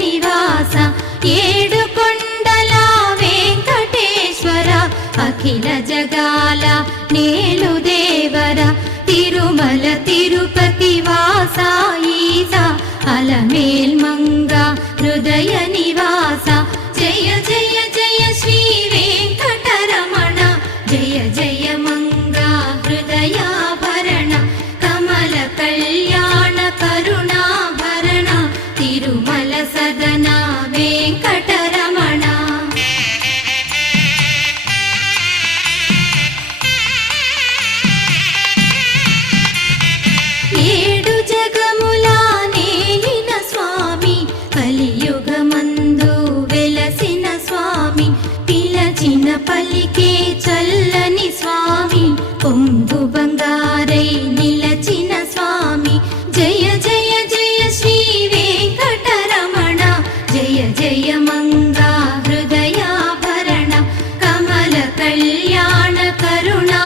నివాస ఏడుకొండల వెంకటేశ్వర అఖిల జగాల నేలు దేవర తిరుమల తిరుపతి వాస ఈస అలమేల్ మంగ హృదయ నివాస జయ జయ జయ శ్రీ వెంకటరమణ జయ జయ మంగ హృదయాభరణ కమల కళ్యాణ కరుణాభరణ తిరుమల సదన వెంకటరమణ ఏడు జగముల నేలిన స్వామి కలియుగమందు వెలసిన స్వామి పిలచిన పలికే చల్లని స్వామి పొంగు బంగారై నిలచిన స్వామి జయ జయ జయ శ్రీ వెంకటరమణ జయ జయ మంగ